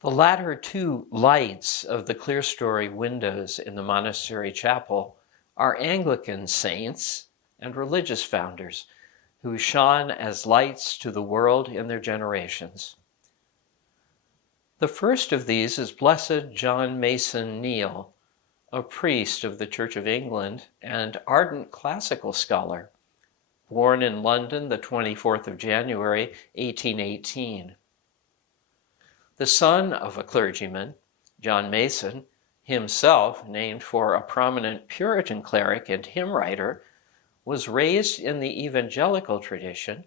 The latter two lights of the clerestory windows in the monastery chapel are Anglican saints and religious founders who shone as lights to the world in their generations. The first of these is Blessed John Mason Neale, a priest of the Church of England and ardent classical scholar, born in London the 24th of January, 1818. The son of a clergyman, John Mason, himself named for a prominent Puritan cleric and hymn writer, was raised in the evangelical tradition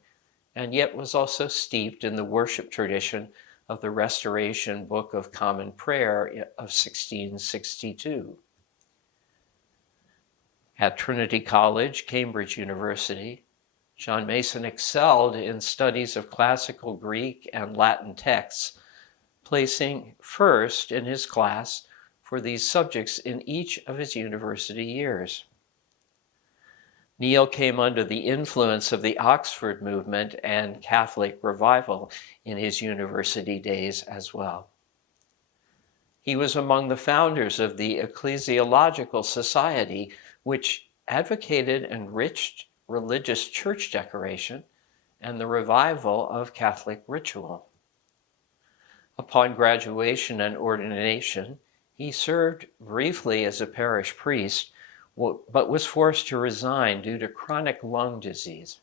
and yet was also steeped in the worship tradition of the Restoration Book of Common Prayer of 1662. At Trinity College, Cambridge University, John Mason excelled in studies of classical Greek and Latin texts, placing first in his class for these subjects in each of his university years. Neale came under the influence of the Oxford movement and Catholic revival in his university days as well. He was among the founders of the Ecclesiological Society, which advocated enriched religious church decoration and the revival of Catholic ritual. Upon graduation and ordination, he served briefly as a parish priest, but was forced to resign due to chronic lung disease.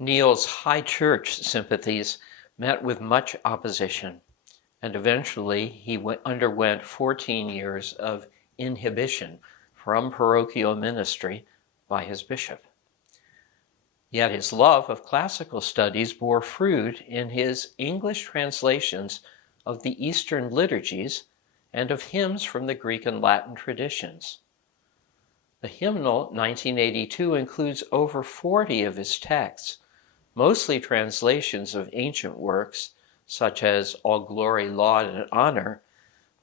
Neale's high church sympathies met with much opposition, and eventually he underwent 14 years of inhibition from parochial ministry by his bishop. Yet his love of classical studies bore fruit in his English translations of the Eastern liturgies and of hymns from the Greek and Latin traditions. The hymnal 1982 includes over 40 of his texts, mostly translations of ancient works such as All Glory, Laud, and Honor,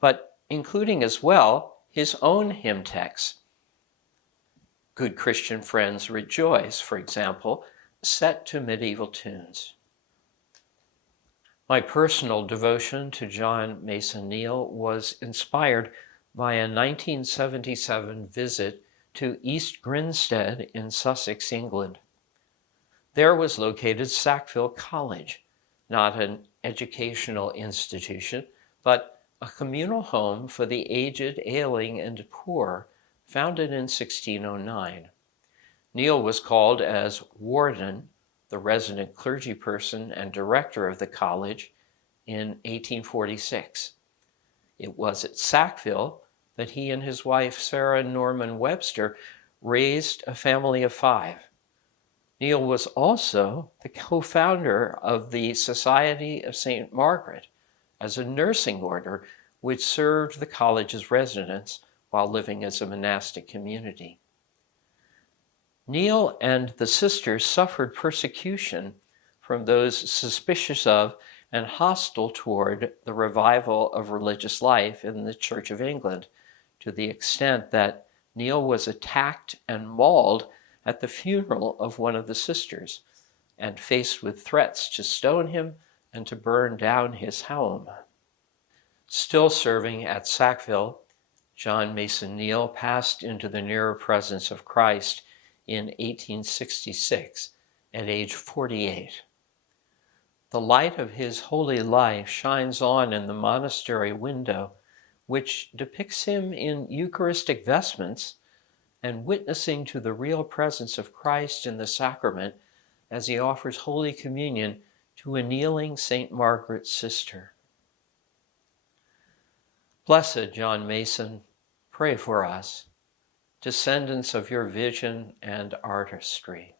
but including as well his own hymn texts. Good Christian Friends Rejoice, for example, set to medieval tunes. My personal devotion to John Mason Neale was inspired by a 1977 visit to East Grinstead in Sussex, England. There was located Sackville College, not an educational institution, but a communal home for the aged, ailing, and poor, founded in 1609. Neale was called as warden, the resident clergy person and director of the college, in 1846. It was at Sackville that he and his wife, Sarah Norman Webster, raised a family of 5. Neale was also the co-founder of the Society of St. Margaret as a nursing order which served the college's residents while living as a monastic community. Neale and the sisters suffered persecution from those suspicious of and hostile toward the revival of religious life in the Church of England, to the extent that Neale was attacked and mauled at the funeral of one of the sisters, and faced with threats to stone him and to burn down his home. Still serving at Sackville, John Mason Neale passed into the nearer presence of Christ in 1866 at age 48. The light of his holy life shines on in the monastery window, which depicts him in Eucharistic vestments and witnessing to the real presence of Christ in the sacrament as he offers Holy Communion to a kneeling St. Margaret's sister. Blessed John Mason, pray for us, descendants of your vision and artistry.